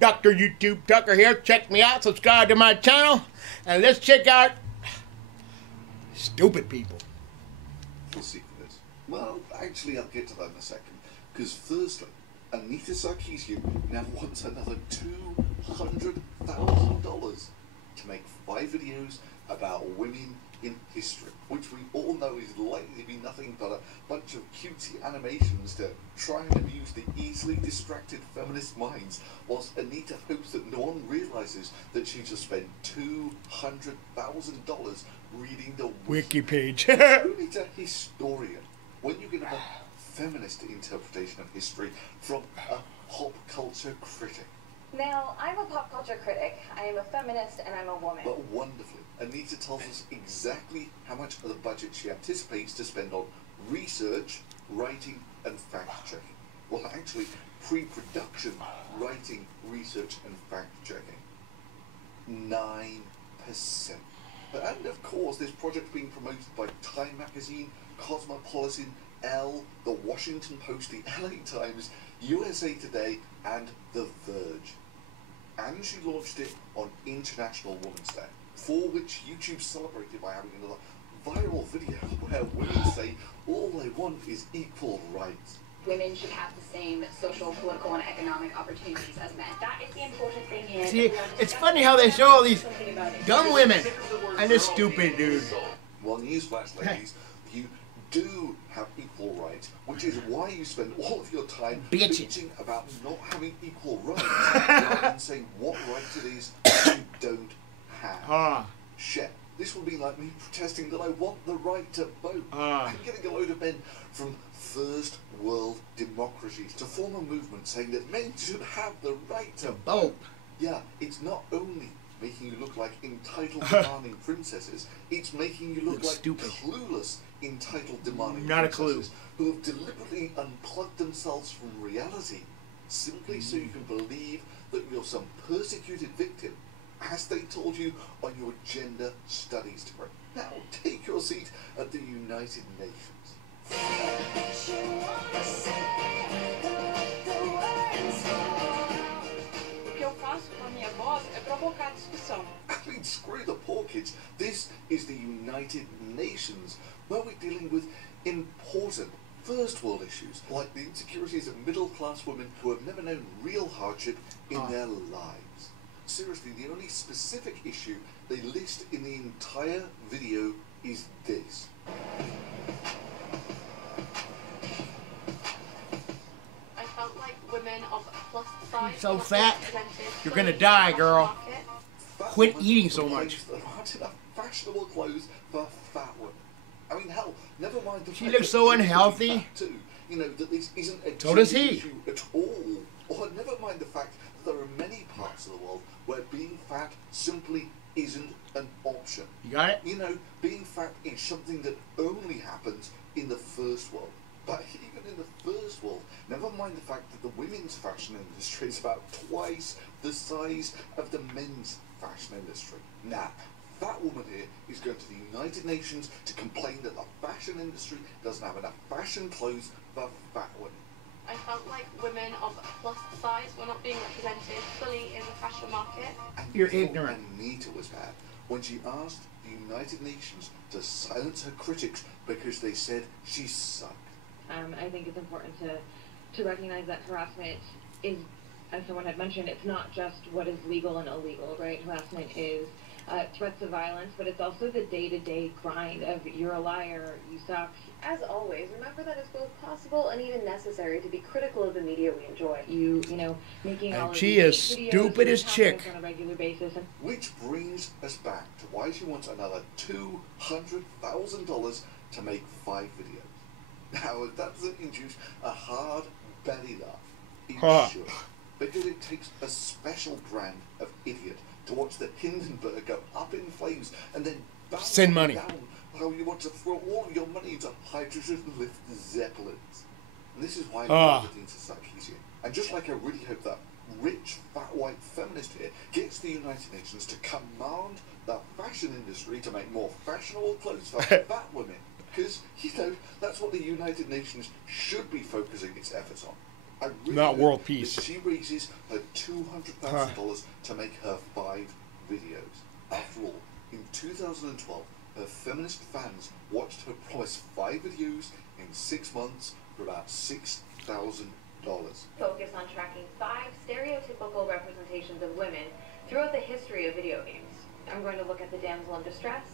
Dr. YouTube Tucker here. Check me out, subscribe to my channel, and let's check out stupid people. We'll see for this. Well, actually, I'll get to that in a second. Because firstly, Anita Sarkeesian now wants another $200,000 to make 5 videos about women in history, which we all know is likely to be nothing but a bunch of cutesy animations to try and amuse the easily distracted feminist minds, whilst Anita hopes that no one realises that she just spent $200,000 reading the wiki page. Who needs a historian when you get a feminist interpretation of history from a pop culture critic? Now, I'm a pop culture critic, I am a feminist, and I'm a woman. But wonderfully, Anita tells us exactly how much of the budget she anticipates to spend on research, writing, and fact-checking. Well, actually, pre-production writing, research, and fact-checking. 9%. And of course, this project's being promoted by Time Magazine, Cosmopolitan, Elle, The Washington Post, The LA Times, USA Today, and The Verge. And she launched it on International Women's Day, for which YouTube celebrated by having another viral video where women say all they want is equal rights. Women should have the same social, political, and economic opportunities as men. That is the important thing here. See, it's funny how they show all these dumb women and this stupid dude. Well, newsflash, ladies, you do have equal rights, which is why you spend all of your time bitching about not having equal rights, rather than saying what right it is you don't have. Shit, this would be like me protesting that I want the right to vote. I'm getting a load of men from first world democracies to form a movement saying that men should have the right to vote. Yeah, it's not only making you look like entitled, demanding princesses, it's making you look like stupid, clueless, entitled, demanding princesses who have deliberately unplugged themselves from reality simply so you can believe that you're some persecuted victim, as they told you on your gender studies degree. Now, take your seat at the United Nations. I mean, screw the poor kids. This is the United Nations, where we're dealing with important first world issues, like the insecurities of middle-class women who have never known real hardship in their lives. Seriously, the only specific issue they list in the entire video is this. I felt like women of plus size. So fat, you're gonna die, girl. Quit eating so much. There aren't enough fashionable clothes for fat women. I mean, hell, never mind the fact she looks so unhealthy. Too. You know, that this isn't a so does he. issue at all. Or never mind the fact that there are many parts of the world where being fat simply isn't an option. You got it? You know, being fat is something that only happens in the first world. But even in the first world, never mind the fact that the women's fashion industry is about twice the size of the men's fashion industry. Nah, that woman here is going to the United Nations to complain that the fashion industry doesn't have enough fashion clothes for fat women. I felt like women of plus size were not being represented fully in the fashion market. And you're ignorant. Anita was bad when she asked the United Nations to silence her critics because they said she sucked. I think it's important to recognize that harassment is, as someone had mentioned, it's not just what is legal and illegal, right? Harassment is threats of violence, but it's also the day-to-day grind of you're a liar, you suck. As always, remember that it's both possible and even necessary to be critical of the media we enjoy. You know, making all of she these is videos stupid as chick. On a regular basis. Which brings us back to why she wants another $200,000 to make 5 videos. Now, if that doesn't induce a hard belly laugh, it should. Because it takes a special brand of idiot to watch the Hindenburg go up in flames and then send money down while you want to throw all of your money into hydrogen lift zeppelins. And this is why we love Anita Sarkeesian. And just like I really hope that rich, fat, white feminist here gets the United Nations to command the fashion industry to make more fashionable clothes for fat women. Because, you know, that's what the United Nations should be focusing its efforts on. I really Not hope world that peace. she raises her $200,000 to make her 5 videos. After all, in 2012, her feminist fans watched her promise 5 videos in 6 months for about $6,000. Focus on tracking 5 stereotypical representations of women throughout the history of video games. I'm going to look at the damsel in distress,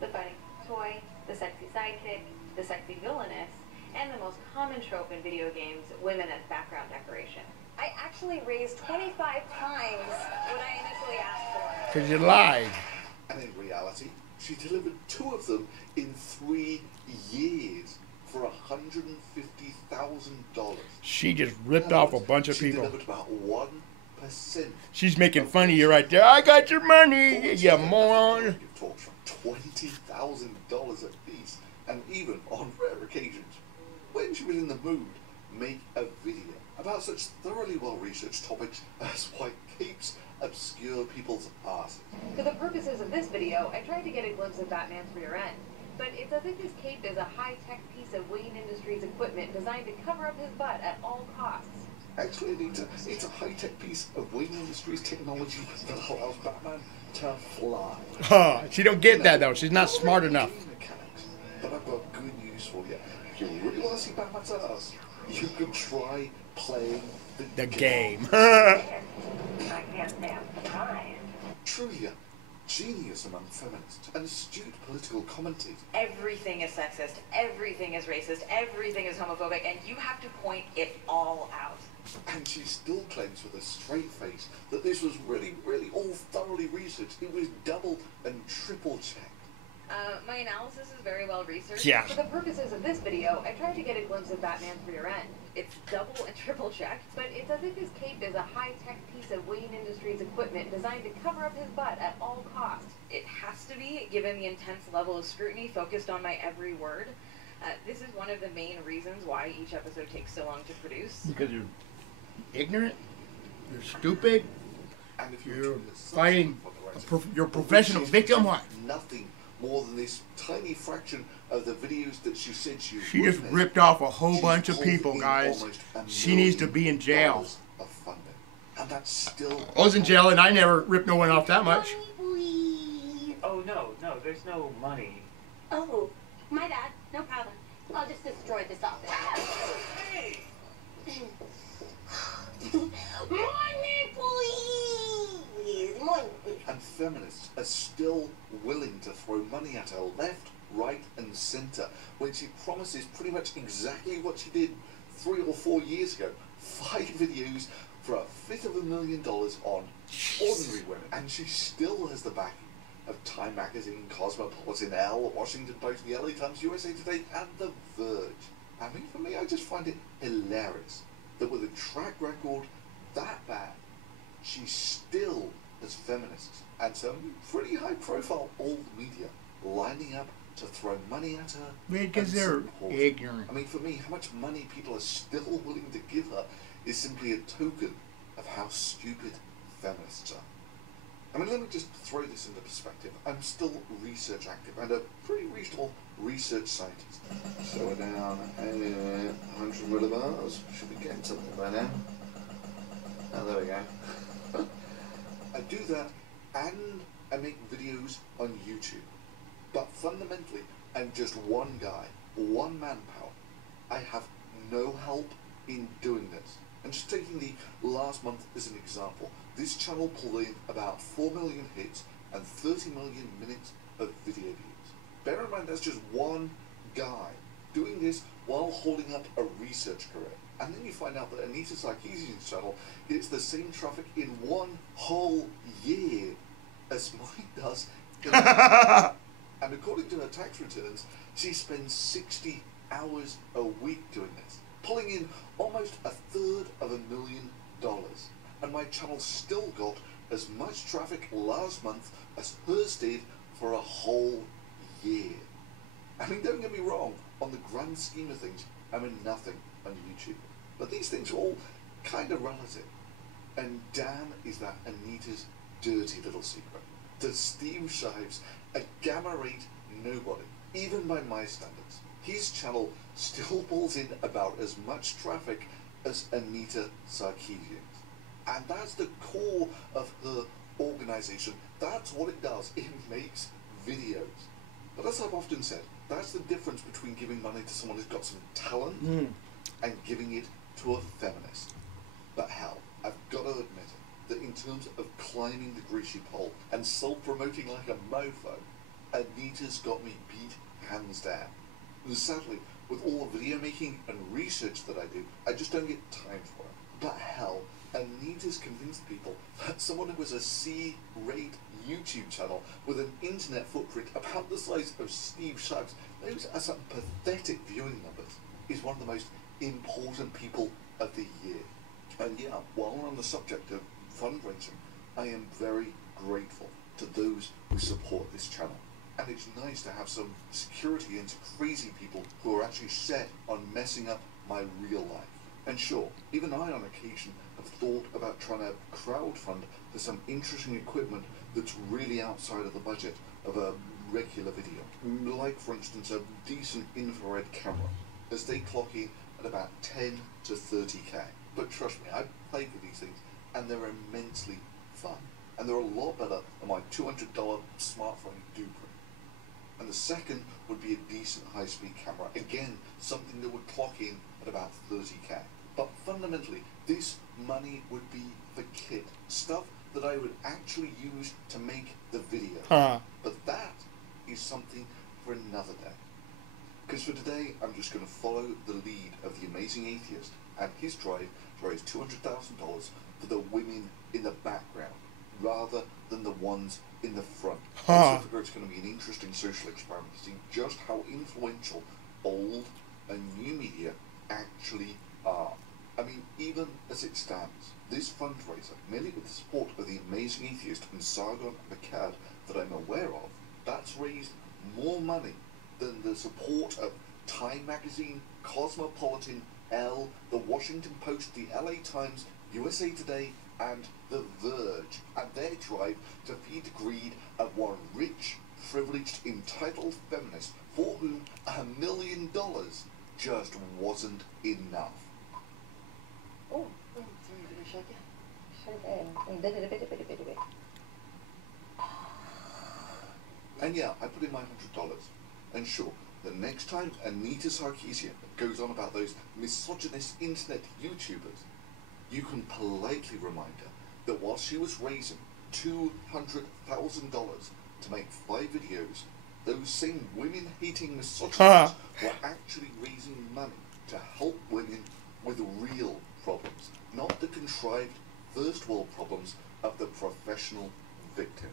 the fighting toy, the sexy sidekick, the sexy villainess, and the most common trope in video games, women as background decoration. I actually raised 25 times what I initially asked for. Because you lied. And in reality, she delivered 2 of them in 3 years for $150,000. She just ripped off a bunch of she people. delivered about 1%. She's making fun of you right there. I got your money, you moron. Talks from $20,000 a piece, and even on rare occasions, when she was in the mood, make a video about such thoroughly well-researched topics as why capes obscure people's asses. For the purposes of this video, I tried to get a glimpse of Batman's rear end, but it's as if his cape is a high-tech piece of Wayne Industries equipment designed to cover up his butt at all costs. Actually, Anita, it's a high-tech piece of Wayne Industries technology that allows Batman to fly. Huh, she don't get that though. She's not smart enough. Mechanics. But I've got good news for you. If you really want to see Batman's ass, you could try playing The game. I can't stand surprise. Truly a genius among feminists, an astute political commentator. Everything is sexist, everything is racist, everything is homophobic, and you have to point it all out. And she still claims with a straight face that this was really all thoroughly researched. It was double and triple checked. My analysis is very well researched. Yeah. For the purposes of this video, I tried to get a glimpse of Batman's rear end. It's double and triple checked, but it's as if his cape is a high-tech piece of Wayne Industries equipment designed to cover up his butt at all costs. It has to be, given the intense level of scrutiny focused on my every word. This is one of the main reasons why each episode takes so long to produce. Because you're ignorant, you're stupid, And if you're choose fighting for the rights your professional victim. What? Nothing more than this tiny fraction of the videos that she said she Just would make. ripped off a whole She's bunch of pulled people, in guys. almost $1 She needs to million be in jail. of funding. And that's still... I was in jail and I never ripped no one off that much. Oh, no, there's no money. Oh, my bad. No problem. I'll just destroy this office. Hey! Money, please! Money. And feminists are still willing to throw money at her left, right and centre when she promises pretty much exactly what she did 3 or 4 years ago. 5 videos for $250,000 on ordinary women. And she still has the backing of Time Magazine, Cosmopolitan, Elle, Washington Post, the LA Times, USA Today and The Verge. I mean, for me, I just find it hilarious that with a track record that bad, she still has feminists and some pretty high-profile old media lining up to throw money at her. Because and they're support her. ignorant. I mean, for me, how much money people are still willing to give her is simply a token of how stupid feminists are. I mean, let me just throw this into perspective. I'm still research active and a pretty reasonable research scientist. So we're down 100 millibars. Should be getting something by now. Oh, there we go. I do that and I make videos on YouTube. But fundamentally, I'm just one guy, one manpower. I have no help in doing this. And just taking the last month as an example, this channel pulled in about 4 million hits and 30 million minutes of video views. Bear in mind that's just one guy doing this while holding up a research career. And then you find out that Anita Sarkeesian's channel gets the same traffic in 1 whole year as mine does in And according to her tax returns, she spends 60 hours a week doing this, pulling in almost $250,000. And my channel still got as much traffic last month as hers did for a whole year. I mean, don't get me wrong, on the grand scheme of things, I'm in nothing on YouTube. But these things are all kind of relative. And damn is that Anita's dirty little secret. That Steve Shives a gamma-rate nobody, even by my standards. His channel still pulls in about as much traffic as Anita Sarkeesian. And that's the core of her organisation. That's what it does. It makes videos. But as I've often said, that's the difference between giving money to someone who's got some talent and giving it to a feminist. But hell, I've got to admit it, that in terms of climbing the greasy pole and self-promoting like a mofo, Anita's got me beat hands down. And sadly, with all the video making and research that I do, I just don't get time for it. But hell, Anita's convinced people that someone who has a C-rate YouTube channel with an internet footprint about the size of Steve Shug's, those are some pathetic viewing numbers, is one of the most important people of the year. And yeah, while we're on the subject of fundraising, I am very grateful to those who support this channel. And it's nice to have some security into crazy people who are actually set on messing up my real life. And sure, even I on occasion have thought about trying to crowdfund for some interesting equipment that's really outside of the budget of a regular video. Like, for instance, a decent infrared camera, as they clock in at about 10 to 30k. But trust me, I've played with these things and they're immensely fun. And they're a lot better than my $200 smartphone duper. And the second would be a decent high-speed camera. Again, something that would clock in at about 30k. But fundamentally, this money would be for kit. Stuff that I would actually use to make the video. But that is something for another day. Because for today, I'm just going to follow the lead of the amazing atheist and his drive to raise $200,000 for the women in the background, rather than the ones in the front. I also figure it's going to be an interesting social experiment to see just how influential old and new media actually are. I mean, even as it stands, this fundraiser, mainly with the support of the amazing atheist and Sargon Akkad that I'm aware of, that's raised more money than the support of Time Magazine, Cosmopolitan, Elle, The Washington Post, the LA Times, USA Today, and The Verge, and their drive to feed greed of one rich, privileged, entitled feminist for whom $1 million just wasn't enough. Oh, sorry, And yeah, I put in my $100. And sure, the next time Anita Sarkeesian goes on about those misogynist internet YouTubers, you can politely remind her that while she was raising $200,000 to make 5 videos, those same women-hating misogynists were actually raising money to help women with real problems, not the contrived first world problems of the professional victim.